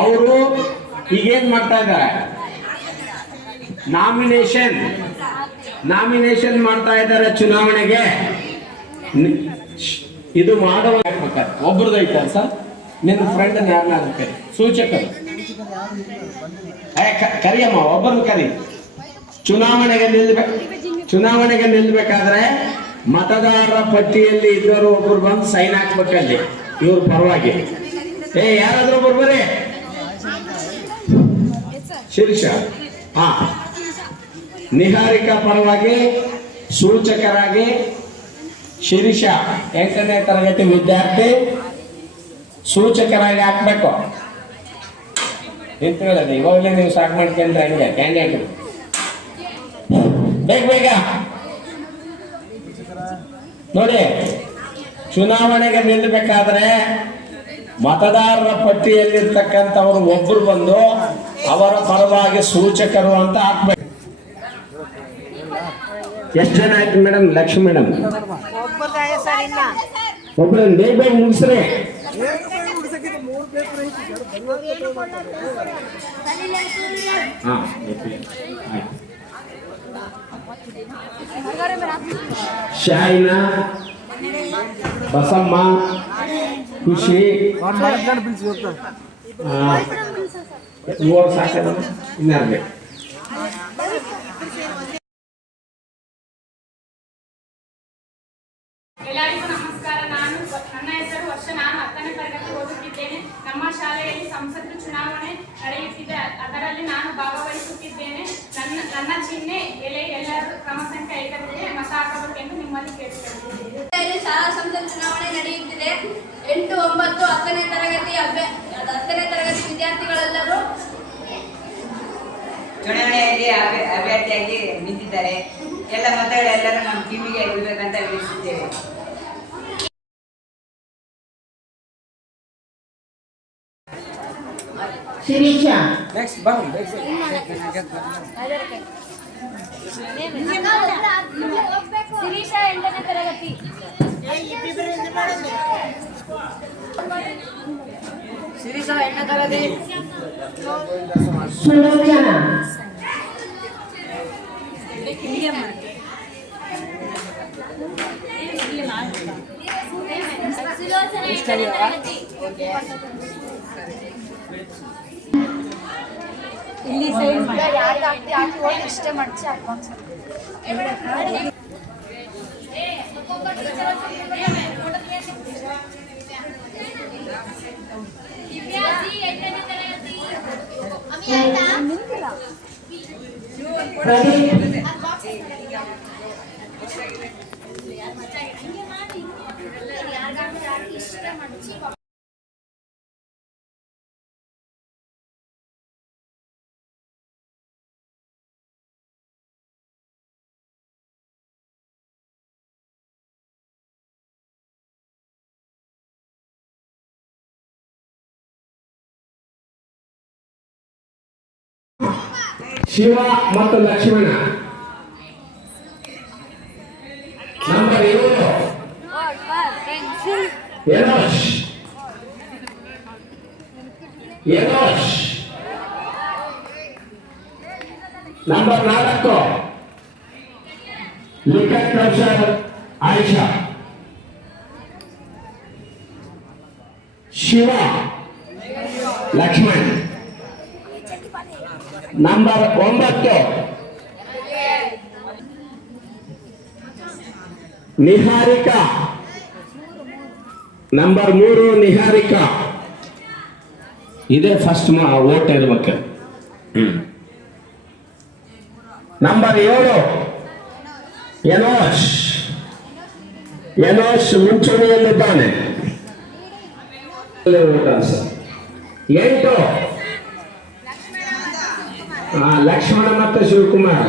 ಅವರು ಈಗೇನ್ ಮಾಡ್ತಾ ಇದ್ದಾರೆ, ನಾಮಿನೇಷನ್ ಮಾಡ್ತಾ ಇದ್ದಾರೆ ಚುನಾವಣೆಗೆ. ಇದು ಮಾಡುವ ಒಬ್ರದ್ದು ಐತ ಸರ್, ನಿನ್ನ ಫ್ರೆಂಡ್ ಯಾರನ್ನಾದ್ರು ಕರಿ, ಸೂಚಕರು ಕರಿಯಮ್ಮ, ಒಬ್ಬರನ್ನು ಕರಿ. ಚುನಾವಣೆಗೆ ನಿಲ್ಬೇಕಾದ್ರೆ ಮತದಾರರ ಪಟ್ಟಿಯಲ್ಲಿ ಇದ್ದವರು ಒಬ್ರು ಬಂದು ಸೈನ್ ಹಾಕ್ಬೇಕಲ್ಲಿ ಇವ್ರ ಪರವಾಗಿ. ಯಾರಾದ್ರೂ ಒಬ್ರು ಬರ್ರಿ. ಶಿರೀಷ, ಹಾ, ನಿಹಾರಿಕಾ ಪರವಾಗಿ ಸೂಚಕರಾಗಿ ಶಿರೀಷ 8ನೇ ತರಗತಿ ವಿದ್ಯಾರ್ಥಿ ಸೂಚಕರಾಗಿ ಹಾಕ್ಬೇಕು ಅಂತ ಹೇಳಿದೆ. ಇವಾಗಲೇ ನೀವು ಸ್ಟಾರ್ಟ್ ಮಾಡ್ಕೊಂಡ್ರೆ ಹೆಂಗೆ ಕ್ಯಾಂಡಿಡೇಟ್ ಬೇಗ ನೋಡಿ. ಚುನಾವಣೆಗೆ ನಿಲ್ಲಬೇಕಾದ್ರೆ ಮತದಾರರ ಪಟ್ಟಿಯಲ್ಲಿರ್ತಕ್ಕಂಥವರು ಒಬ್ಬರು ಬಂದು ಅವರ ಪರವಾಗಿ ಸೂಚಕರು ಅಂತ ಹಾಕ್ಬೇಕು. ಎಷ್ಟು ಜನ ಆಯ್ತು ಮೇಡಮ್? ಲಕ್ಷ್ಮಿ ಮೇಡಮ್ ಒಬ್ಬರು ಬೇಗ ಮುಗಿಸ್ರಿ. ಶಾಯಿನಾ, ಬಸಮ್ಮ, ಖುಷಿ, ಮೂವರು ಸಾಕ ಇನ್ನಾರ್ಬೇಕು. ಎಲ್ಲರಿಗೂ ನಮಸ್ಕಾರ. ನನ್ನ ಹೆಸರು ವರ್ಷ. ನಾನು 10ನೇ ತರಗತಿ ಓದುತ್ತಿದ್ದೇನೆ. ನಮ್ಮ ಶಾಲೆಯಲ್ಲಿ ಸಂಸತ್ತು ಚುನಾವಣೆ ನಡೆಯುತ್ತಿದೆ. ಅದರಲ್ಲಿ ನಾನು ಭಾಗವಹಿಸುತ್ತಿದ್ದೇನೆ. ನನ್ನ ಚಿಹ್ನೆ ಎಲೆ. ಎಲ್ಲರೂ ಕ್ರಮ ಸಂಖ್ಯೆ 5ಕ್ಕೆ ಮತ ಹಾಕಬೇಕೆಂದು ನಿಮ್ಮಲ್ಲಿ ಕೇಳಿಕೊಳ್ಳುತ್ತೇನೆ. ಶಾಲಾ ಸಂಸತ್ ಚುನಾವಣೆ ನಡೆಯುತ್ತಿದೆ. 8, 9, 10ನೇ ತರಗತಿ ವಿದ್ಯಾರ್ಥಿಗಳೆಲ್ಲರೂ ಚುನಾವಣೆಯಲ್ಲಿ ಅಭ್ಯರ್ಥಿಯಾಗಿ ನಿಂತಿದ್ದಾರೆ. ಎಲ್ಲ ಮತಗಳೆಲ್ಲರೂ ನಮ್ಮ ಕಿವಿಗೆ ಇರಬೇಕಂತ ವಿಧಿಸುತ್ತೇವೆ. ಶಿರೀಷ, ಶಿರೀಷ 8ನೇ ತರಗತಿ. ಶಿರೀಷ 8ನೇ ತರಗತಿ. ಸುಲೋಚನಾ, ಇಲ್ಲಿ ಸೈಡ್ ಇಷ್ಟೇ ಮಾಡ್ಸಿ ಅಡ್ವಾನ್ಸ್ ಶಿವ ಮತ್ತು Lakshmana. Number 7 Yanosh. Number 4 Likhat Kaushal Ayesha. Shiva Lakshman. Number 9 Niharika. Number 3 Niharika. ಇದೇ ಫಸ್ಟ್ ಓಟ್ ಇರ್ಬೇಕು. ನಂಬರ್ 7 ಯನೋಶ್ ಮುಂಚೂಣಿಯಲ್ಲಿದ್ದಾನೆ. 8 ಲಕ್ಷ್ಮಣ ಮತ್ತು ಶಿವಕುಮಾರ್.